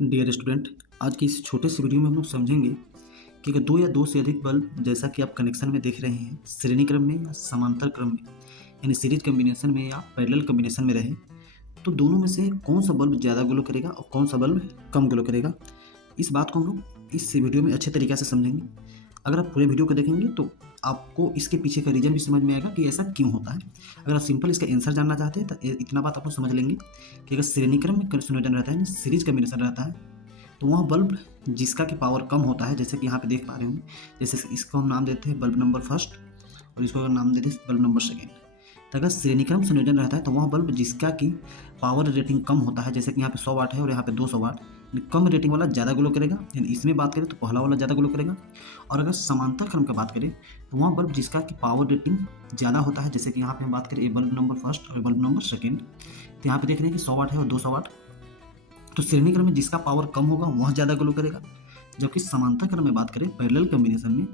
Dear student, आज की इस छोटे से वीडियो में हम लोग समझेंगे कि अगर दो या दो से अधिक बल्ब जैसा कि आप कनेक्शन में देख रहे हैं श्रेणी क्रम में या समांतर क्रम में यानी सीरीज कम्बिनेशन में या पैरेलल कम्बिनेशन में रहे तो दोनों में से कौन सा बल्ब ज़्यादा ग्लो करेगा और कौन सा बल्ब कम ग्लो करेगा। इस बात को हम लोग इस वीडियो में अच्छे तरीके से समझेंगे। अगर आप पूरे वीडियो को देखेंगे तो आपको इसके पीछे का रीज़न भी समझ में आएगा कि ऐसा क्यों होता है। अगर आप सिंपल इसका आंसर जानना चाहते हैं तो इतना बात आप लोग समझ लेंगे कि अगर श्रेणी क्रम में संयोजन रहता है, सीरीज कम्बिनेशन रहता है, तो वह बल्ब जिसका कि पावर कम होता है, जैसे कि यहाँ पे देख पा रहे होंगे, जैसे इसको हम नाम देते हैं बल्ब नंबर फर्स्ट और इसको नाम देते हैं बल्ब नंबर सेकेंड। तो अगर श्रेणीक्रम संयोजन रहता है तो वह बल्ब जिसका कि पावर रेटिंग कम होता है, जैसे कि यहाँ पे 100 वाट है और यहाँ पे 200 वाट, यानी कम रेटिंग वाला ज़्यादा ग्लो करेगा। यानी इसमें बात करें तो पहला वाला ज़्यादा ग्लो करेगा। और अगर समांतर क्रम की बात करें तो वह बल्ब जिसका कि पावर रेटिंग ज़्यादा होता है, जैसे कि यहाँ पे हम बात करें ये बल्ब नंबर फर्स्ट और बल्ब नंबर सेकेंड, तो यहाँ पे देख रहे हैं कि 100 वाट है और 200 वाट, तो श्रेणी क्रम में जिसका पावर कम होगा वह ज़्यादा ग्लो करेगा। जबकि समांतर क्रम में बात करें पैरेलल कॉम्बिनेशन में,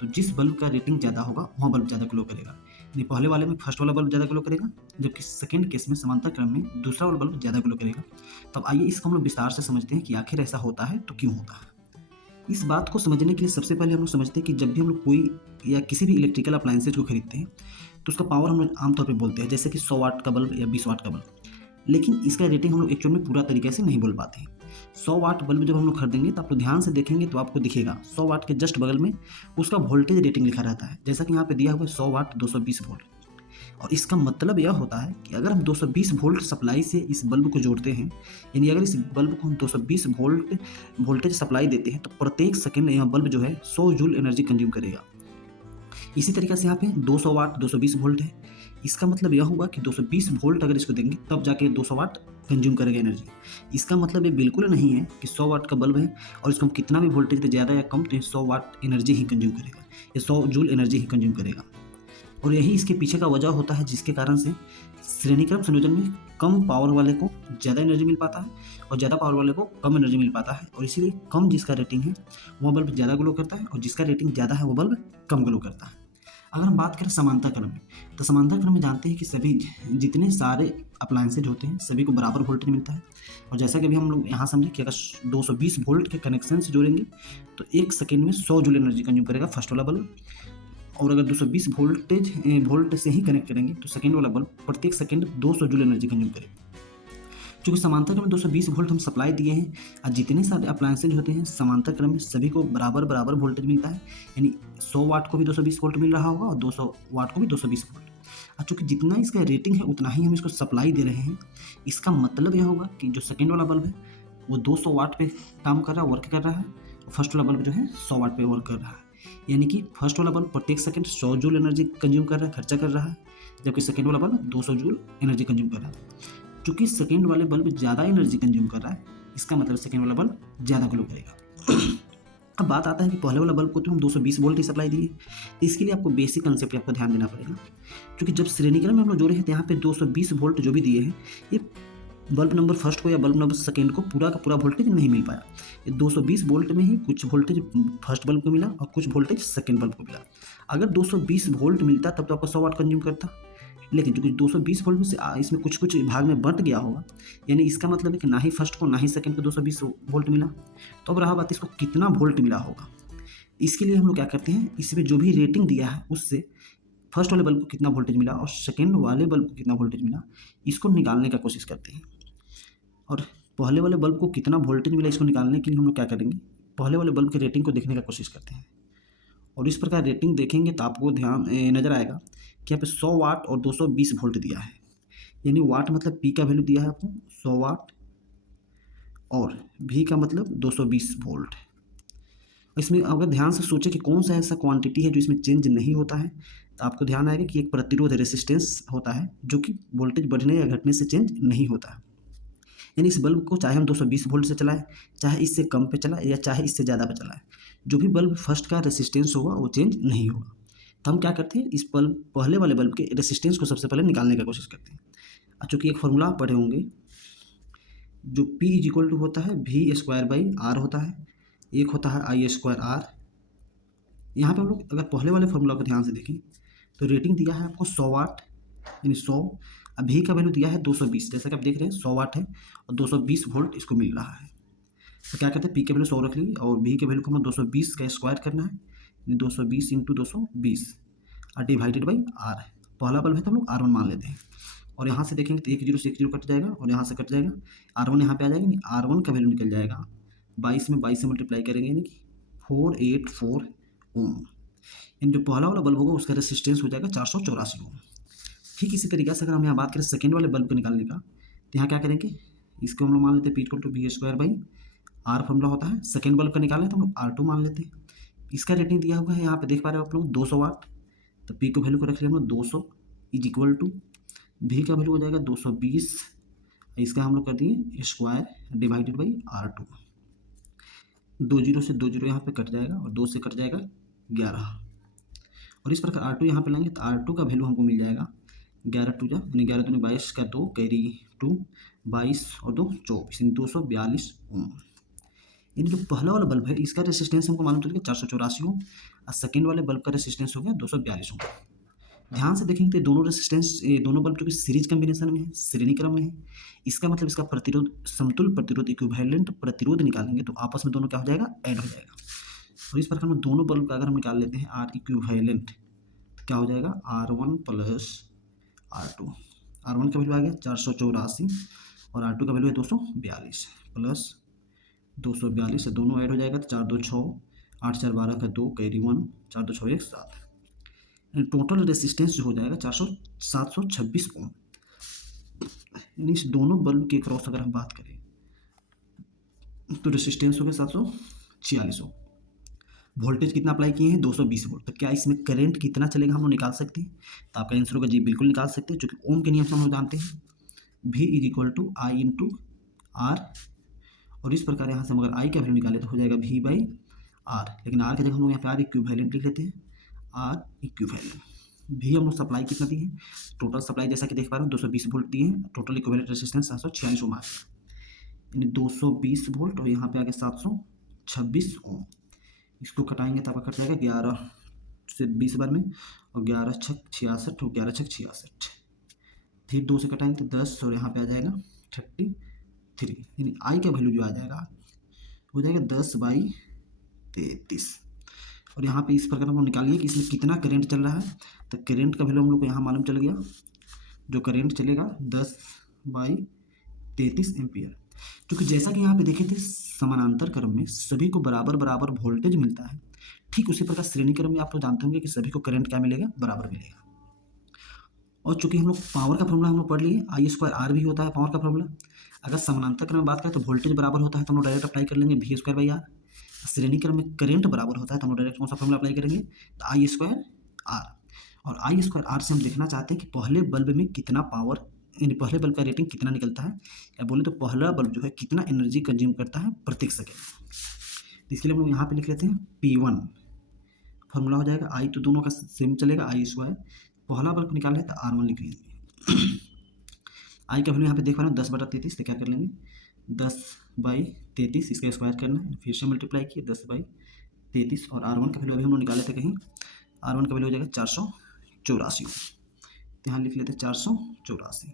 तो जिस बल्ब का रेटिंग ज़्यादा होगा वह बल्ब ज़्यादा ग्लो करेगा। यानी पहले वाले में फर्स्ट वाला बल्ब ज़्यादा ग्लो करेगा, जबकि सेकंड केस में समांतर क्रम में दूसरा वाला बल्ब ज़्यादा ग्लो करेगा। तब आइए इसको हम लोग विस्तार से समझते हैं कि आखिर ऐसा होता है तो क्यों होता है। इस बात को समझने के लिए सबसे पहले हम लोग समझते हैं कि जब भी हम लोग कोई या किसी भी इलेक्ट्रिकल अप्लायंसेज को खरीदते हैं तो उसका पावर हम लोग आमतौर पर बोलते हैं, जैसे कि 100 वाट का बल्ब या 20 वाट का बल्ब। लेकिन इसका रेटिंग हम लोग एक्चुअल में पूरा तरीके से नहीं बोल पाते हैं। 100 वाट बल्ब जब हम लोग खरीदेंगे तो आप लोग ध्यान से देखेंगे तो आपको दिखेगा 100 वाट के जस्ट बगल में उसका वोल्टेज रेटिंग लिखा रहता है, जैसा कि यहाँ पे दिया हुआ है 100 वाट 220 वोल्ट। और इसका मतलब यह होता है कि अगर हम 220 वोल्ट सप्लाई से इस बल्ब को जोड़ते हैं, यानी अगर इस बल्ब को हम 220 वोल्ट वोल्टेज सप्लाई देते हैं तो प्रत्येक सेकंड यह बल्ब जो है 100 जूल एनर्जी कंज्यूम करेगा। इसी तरीके से यहाँ पे 200 वाट 220 वोल्ट है। इसका मतलब यह हुआ कि 220 वोल्ट अगर इसको देंगे तब जाके 200 वाट कंज्यूम करेगा एनर्जी। इसका मतलब ये बिल्कुल नहीं है कि 100 वाट का बल्ब है और इसको हम कितना भी वोल्टेज दे, ज़्यादा या कम, तो ये 100 वाट एनर्जी ही कंज्यूम करेगा, ये 100 जूल एनर्जी ही कंज्यूम करेगा। और यही इसके पीछे का वजह होता है जिसके कारण से श्रेणीक्रम संयोजन में कम पावर वाले को ज़्यादा एनर्जी मिल पाता है और ज़्यादा पावर वाले को कम एनर्जी मिल पाता है। और इसीलिए कम जिसका रेटिंग है वह बल्ब ज़्यादा ग्लो करता है और जिसका रेटिंग ज़्यादा है वो बल्ब कम ग्लो करता है। अगर हम बात करें समांतर क्रम में, तो समांतर क्रम में जानते हैं कि सभी जितने सारे अप्लायंसेज होते हैं सभी को बराबर वोल्टेज मिलता है। और जैसा कि अभी हम लोग यहाँ समझे कि अगर 220 वोल्ट के कनेक्शन से जोड़ेंगे तो एक सेकेंड में 100 जूल एनर्जी कंज्यूम करेगा फर्स्ट वाला बल्ब। और अगर 220 वोल्ट से ही कनेक्ट करेंगे तो सेकेंड वाला बल्ब प्रत्येक सेकेंड 200 जूल एनर्जी कंज्यूम करेगा। क्योंकि समांतर क्रम में 220 वोल्ट हम सप्लाई दिए हैं और जितने सारे अप्लायंसेज होते हैं समांतर क्रम में सभी को बराबर बराबर वोल्टेज मिलता है। यानी 100 वाट को भी 220 वोल्ट मिल रहा होगा और 200 वाट को भी 220 वोल्ट। और चूँकि जितना इसका रेटिंग है उतना ही हम इसको सप्लाई दे रहे हैं। इसका मतलब यह होगा कि जो सेकेंड वाला बल्ब है वो 200 वाट पे काम कर रहा है, वर्क कर रहा है, और फर्स्ट वाला बल्ब जो है 100 वाट पे वर्क कर रहा है। यानी कि फर्स्ट वाला बल्ब प्रत्येक सेकंड 100 जूल एनर्जी कंज्यूम कर रहा है, खर्चा कर रहा है, जबकि सेकेंड वाला बल्ब 200 जूल एनर्जी कंज्यूम कर रहा है। चूंकि सेकेंड वाले बल्ब ज़्यादा एनर्जी कंज्यूम कर रहा है, इसका मतलब सेकेंड वाला बल्ब ज़्यादा ग्लो करेगा। अब बात आता है कि पहले वाला बल्ब को तो हम 220 वोल्ट ही सप्लाई दिए, तो इसके लिए आपको बेसिक कंसेप्ट आपको ध्यान देना पड़ेगा। क्योंकि जब श्रेणीक्रम में हम लोग जोड़े हैं तो यहाँ पे 220 वोल्ट जो भी दिए हैं ये बल्ब नंबर फर्स्ट को या बल्ब नंबर सेकेंड को पूरा का पूरा वोल्टेज नहीं मिल पाया। ये 220 वोल्ट में ही कुछ वोल्टेज फर्स्ट बल्ब को मिला और कुछ वोल्टेज सेकेंड बल्ब को मिला। अगर 220 वोल्ट मिलता तब तो आपको 100 वाट कंज्यूम करता, लेकिन चूंकि 220 वोल्ट में से इसमें कुछ कुछ भाग में बंट गया होगा, यानी इसका मतलब है कि ना ही फर्स्ट को ना ही सेकंड को 220 वोल्ट मिला। तो अब रहा बात इसको कितना वोल्ट मिला होगा। इसके लिए हम लोग क्या करते हैं, इसमें जो भी रेटिंग दिया है उससे फर्स्ट वाले बल्ब को कितना वोल्टेज मिला और सेकेंड वाले बल्ब को कितना वोल्टेज मिला इसको निकालने का कोशिश करते हैं। और पहले वाले बल्ब को कितना वोल्टेज मिला इसको निकालने के लिए हम लोग क्या करेंगे, पहले वाले बल्ब की रेटिंग को देखने का कोशिश करते हैं। और इस प्रकार रेटिंग देखेंगे तो आपको ध्यान नज़र आएगा कि यहाँ पे 100 वाट और 220 वोल्ट दिया है। यानी वाट मतलब पी का वैल्यू दिया है आपको 100 वाट और वी का मतलब 220 वोल्ट। इसमें अगर ध्यान से सोचें कि कौन सा ऐसा क्वांटिटी है जो इसमें चेंज नहीं होता है, तो आपको ध्यान आएगा कि एक प्रतिरोध रेसिस्टेंस होता है जो कि वोल्टेज बढ़ने या घटने से चेंज नहीं होता है। यानी इस बल्ब को चाहे हम 220 वोल्ट से चलाएं, चाहे इससे कम पे चलाएं या चाहे इससे ज़्यादा पे चलाएं, जो भी बल्ब फर्स्ट का रेसिस्टेंस होगा वो चेंज नहीं होगा। तो हम क्या करते हैं, इस बल्ब पहले वाले बल्ब के रेसिस्टेंस को सबसे पहले निकालने की कोशिश करते हैं। और चूँकि एक फार्मूला आप पढ़े होंगे जो P इज इक्वल टू होता है वी स्क्वायर बाई आर होता है, एक होता है आई स्क्वायर आर। यहाँ पे हम लोग अगर पहले वाले फार्मूला को ध्यान से देखें तो रेटिंग दिया है आपको 100 वाट यानी 100, अब भी का वैल्यू दिया है 220, जैसा कि आप देख रहे हैं 100 वाट है और 220 वोल्ट इसको मिल रहा है। तो क्या कहते हैं, पी के वैल्यू 100 रख ली और भी के वैल्यू को हमें 220 का स्क्वायर करना है, 220 इंटू 220 और डिवाइडेड बाई आर। पहला बल्ब है तो हम लोग R1 मान लेते हैं। और यहाँ से देखेंगे तो 1 0 से 1 0 कट जाएगा और यहाँ से कट जाएगा, R1 यहाँ पे आ जाएगा, नहीं R1 का वैल्यू निकल जाएगा 22 में 22 से मल्टीप्लाई करेंगे यानी कि 484 ओम। इन जो पहला वाला बल्ब होगा उसका रेसिस्टेंस हो जाएगा 484 ओम। ठीक इसी तरीके से अगर हम यहाँ बात करें सेकेंड वाले बल्ब को निकालने का, तो यहाँ क्या करेंगे, इसको हम लोग मान लेते हैं P equal to V² by R formula होता है। सेकेंड बल्ब का निकाले तो हम लोग R2 मान लेते हैं। इसका रेटिंग दिया हुआ है यहाँ पे देख पा रहे हो आप लोग 200 वाट। तो P को वैल्यू को रख लिया हम लोग 200 इज इक्वल टू V का वैल्यू हो जाएगा 220, इसका हम लोग कर दिए स्क्वायर डिवाइडेड बाई R2। 2 0 से 2 0 यहाँ पे कट जाएगा और 2 से कट जाएगा 11। और इस प्रकार R2 यहाँ पे लाएंगे तो R2 का वैल्यू हमको मिल जाएगा 11 टू जा यानी 11 दूनी 22 का 2 कैरी 2 22 और 2 24 यानी 242 ओम। यानी जो पहला वाला बल्ब है इसका रेसिस्टेंस हमको मालूम चल गया 484 ओम और सेकेंड वाले बल्ब का रेसिस्टेंस हो गया 242 ओम। ध्यान से देखेंगे तो दोनों रेसिस्टेंस, ये दोनों बल्ब जो कि सीरीज कॉम्बिनेशन में है, श्रेणी क्रम में है, इसका मतलब इसका प्रतिरोध, समतुल्य प्रतिरोध इक्विवेलेंट प्रतिरोध निकालेंगे तो आपस में दोनों क्या हो जाएगा, ऐड हो जाएगा। और इस प्रकार में दोनों बल्ब का अगर हम निकाल लेते हैं आर इक्विवेलेंट तो क्या हो जाएगा R1 प्लस R2। R1 का वैल्यू आ गया 484 और R2 का वैल्यू है 242 प्लस 242 से दोनों ऐड हो जाएगा तो 4 2 6 8 4 12 का 2 कैरी 1 4 2 6 1 7। टोटल रेसिस्टेंस जो हो जाएगा 726 ओम। यानी इस दोनों बल्ब के क्रॉस अगर हम बात करें तो रेसिस्टेंस हो गया 746 ओम। वोल्टेज कितना अप्लाई किए हैं 220 वोल्ट। तो क्या इसमें करंट कितना चलेगा हम लोग निकाल सकते हैं, तो आपका आंसर होगा जी बिल्कुल निकाल सकते हैं, क्योंकि ओम के नियम से हम लोग जानते हैं V is equal to I into R. और इस प्रकार यहाँ से हम अगर आई का वैल्यू निकाले तो हो जाएगा V बाई आर, लेकिन आर की जगह हम लोग यहाँ पे आर इक्विवेलेंट लिख लेते हैं। आर इक्विवेलेंट भी हम लोग सप्लाई कितना दिए हैं, टोटल सप्लाई जैसा कि देख पा रहे हो 220 वोल्ट दिए हैं, टोटल इक्विवेलेंट रेजिस्टेंस 746 ओम आ गया, यानी 220 वोल्ट और यहाँ पे आ गया 726 ओम। इसको घटाएंगे तो आपका कट जाएगा 11 से 20 बार में और 11 छक 66 और 11 छक 66, फिर 2 से कटाएंगे तो 10 और यहाँ पे आ जाएगा 33, यानी आई का वैल्यू जो आ जाएगा हो जाएगा 10/33। और यहाँ पे इस प्रकार हम निकालिए कि इसमें कितना करंट चल रहा है, तो करंट का वैल्यू हम लोग को यहाँ मालूम चल गया, जो करंट चलेगा 10/33 एम्पियर। क्योंकि जैसा कि यहाँ पे देखे थे समानांतर क्रम में सभी को बराबर बराबर वोल्टेज मिलता है, ठीक उसी प्रकार श्रेणी क्रम में आप लोग जानते होंगे कि सभी को करंट क्या मिलेगा, बराबर मिलेगा। और चूंकि हम लोग पावर का फॉर्मूला हम लोग पढ़ लिए, I² भी होता है पावर का फॉर्मूला। अगर समानांतर क्रम में बात करें तो वोल्टेज बराबर होता है तो हम लोग डायरेक्ट अप्लाई कर लेंगे V² बाई आर। श्रेणी क्रम में करंट बराबर होता है तो हम लोग डायरेक्ट कौन सा फॉर्मूला अप्लाई करेंगे, तो I² R। और I² R से हम देखना चाहते हैं कि पहले बल्ब में कितना पावर, यानी पहले बल्ब का रेटिंग कितना निकलता है, या बोले तो पहला बल्ब जो है कितना एनर्जी कंज्यूम करता है प्रत्येक सेकेंड। इसके लिए हम लोग यहाँ पे लिख लेते हैं P1, फॉर्मूला हो जाएगा I, तो दोनों का सेम चलेगा I²। पहला बल्ब निकाले है तो R1 लिख लीजिए। आई का वैल्यू यहाँ पे देख पा रहे हो 10/33, तो क्या कर लेंगे 10/33, इसका स्क्वायर करना है, फिर से मल्टीप्लाई किए 10/33 और R1 का वैल्यू अभी हम लोग निकाले थे कहीं, R1 का वैल्यू हो जाएगा 484, तो यहाँ लिख लेते हैं 484।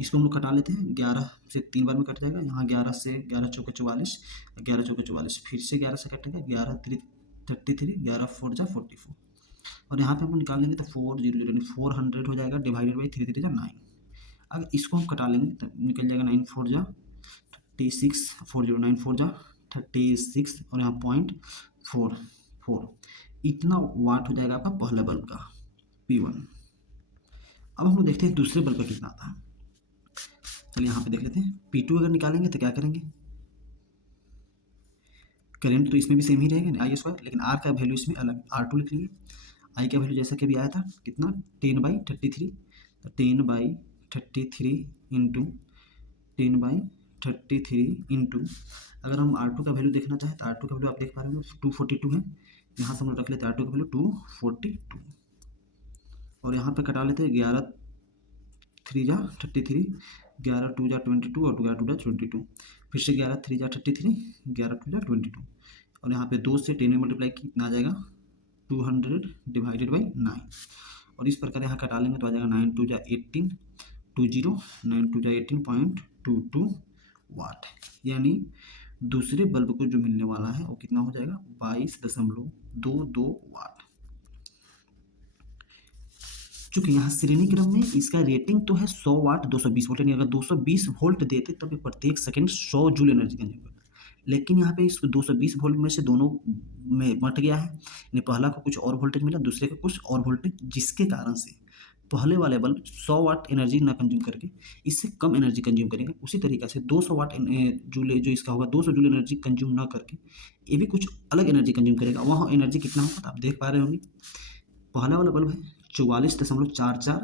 इसको हम लोग कटा लेते हैं, 11 से 3 बार में कट जाएगा, यहाँ 11 से 11 चौके 44, 11 चौके 44, फिर से 11 से कटेगा, 11 3 33, 11 4 जा 44, और यहाँ पे हम निकाल लेंगे तो 400 400 हो जाएगा, डिवाइडेड बाई 3 3 जा 9। अगर इसको हम कटा लेंगे तो निकल जाएगा 9 4 जा 36, 409 4 जा 36 और यहाँ 0.44, इतना वाट हो जाएगा आपका पहले बल्ब का P1। अब हम लोग देखते हैं दूसरे बल्ब का कितना आता है। चलिए यहाँ पे देख लेते हैं, P2 अगर निकालेंगे तो क्या करेंगे, करंट तो इसमें भी सेम ही रहेगा I², लेकिन R का वैल्यू इसमें अलग, R2 लिख लिए। I का वैल्यू जैसा कि अभी आया था कितना 10/33, तो 10/33 इंटू 10/33 इंटू, अगर हम R2 का वैल्यू देखना चाहें तो R2 का वैल्यू आप देख पा रहे हो 242 है, यहाँ से हम लोग रख लेते हैं R2 का वैल्यू 242 और यहाँ पे कटा लेते हैं 11 3 जा 33, 11 2 जा 22 और 11 2 जा 22, फिर से 11 3 जा 33, 11 2 जा 22 और यहाँ पे 2 से 10 में मल्टीप्लाई कितना आ जाएगा 200 डिवाइडेड बाई 9, और इस प्रकार यहाँ कटा लेंगे तो आ जाएगा 9 2 जा 18 20 9 2 जा 18.22 वाट, यानी दूसरे बल्ब को जो मिलने वाला है वो कितना हो जाएगा 22.22 वाट। चूंकि यहाँ श्रेणी क्रम में इसका रेटिंग तो है 100 वाट 220 वोल्ट, यानी अगर 220 वोल्ट देते तब ये प्रत्येक सेकंड 100 जूल एनर्जी कंज्यूम करता। लेकिन यहाँ पे इस 220 वोल्ट में से दोनों में बंट गया है, यानी पहला को कुछ और वोल्टेज मिला, दूसरे को कुछ और वोल्टेज, जिसके कारण से पहले वाले बल्ब 100 वाट एनर्जी ना कंज्यूम करके इससे कम एनर्जी कंज्यूम करेगा। उसी तरीके से 200 वाट जूल जो इसका होगा 200 जूल एनर्जी कंज्यूम ना करके ये भी कुछ अलग एनर्जी कंज्यूम करेगा। वहाँ एनर्जी कितना होगा तो आप देख पा रहे होंगे, पहला वाला बल्ब है 44.44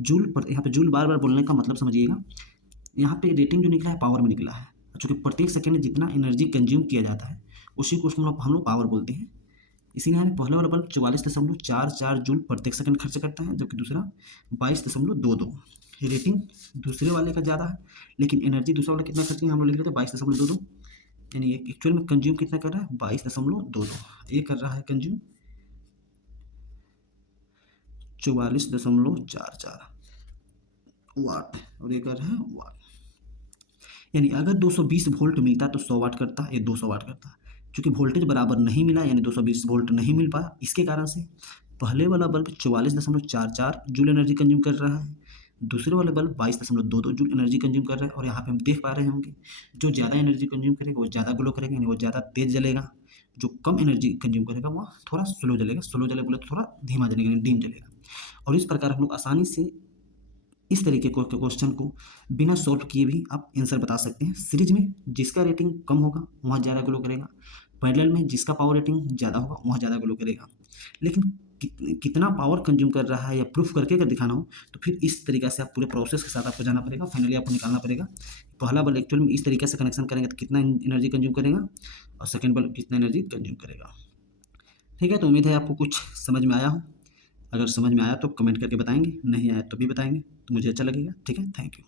जूल पर। यहाँ पे जूल बार बार बोलने का मतलब समझिएगा, यहाँ पे रेटिंग जो निकला है पावर में निकला है, चूँकि प्रत्येक सेकंड में जितना एनर्जी कंज्यूम किया जाता है उसी को हम लोग पावर बोलते हैं। इसीलिए यहाँ पे पहला वाला बल्ब 44.44 जूल प्रत्येक सेकंड खर्च करता है, जबकि दूसरा 22.22। रेटिंग दूसरे वाले का ज़्यादा है, लेकिन एनर्जी दूसरा वाला कितना खर्च है हम लोग लिख लेते हैं 22.22, यानी ये एक्चुअल में कंज्यूम कितना कर रहा है 22.22। ये कर रहा है कंज्यूम 44.44 वाट और ये कर रहा है वाट। यानी अगर 220 वोल्ट मिलता तो 100 वाट करता, ये 200 वाट करता। चूँकि वोल्टेज बराबर नहीं मिला यानी 220 वोल्ट नहीं मिल पाया, इसके कारण से पहले वाला बल्ब 44.44 जूल एनर्जी कंज्यूम कर रहा है, दूसरे वाला बल्ब 22.22 जूल एनर्जी कंज्यूम कर रहा है। और यहाँ पे हम देख पा रहे होंगे जो ज़्यादा एनर्जी कंज्यूम करेगा वो ज़्यादा ग्लो करेगा, यानी वो ज़्यादा तेज जलेगा। जो कम एनर्जी कंज्यूम करेगा वो थोड़ा स्लो जलेगा, स्लो जले बोले तो थोड़ा धीमा जलेगा, यानी डीम जलेगा। और इस प्रकार हम लोग आसानी से इस तरीके को क्वेश्चन को बिना सॉल्व किए भी आप आंसर बता सकते हैं। सीरीज में जिसका रेटिंग कम होगा वहाँ ज़्यादा ग्लो करेगा, पैरेलल में जिसका पावर रेटिंग ज़्यादा होगा वहाँ ज़्यादा ग्लो करेगा। लेकिन कितना पावर कंज्यूम कर रहा है या प्रूफ करके अगर दिखाना हो तो फिर इस तरीके से आप पूरे प्रोसेस के साथ आपको जाना पड़ेगा, फाइनली आपको निकालना पड़ेगा। पहला बल्ब एक्चुअल में इस तरीके से कनेक्शन करेंगे तो कितना एनर्जी कंज्यूम करेगा और सेकेंड बल्ब कितना एनर्जी कंज्यूम करेगा। ठीक है, तो उम्मीद है आपको कुछ समझ में आया हो। अगर समझ में आया तो कमेंट करके बताएंगे, नहीं आया तो भी बताएंगे, तो मुझे अच्छा लगेगा। ठीक है, थैंक यू।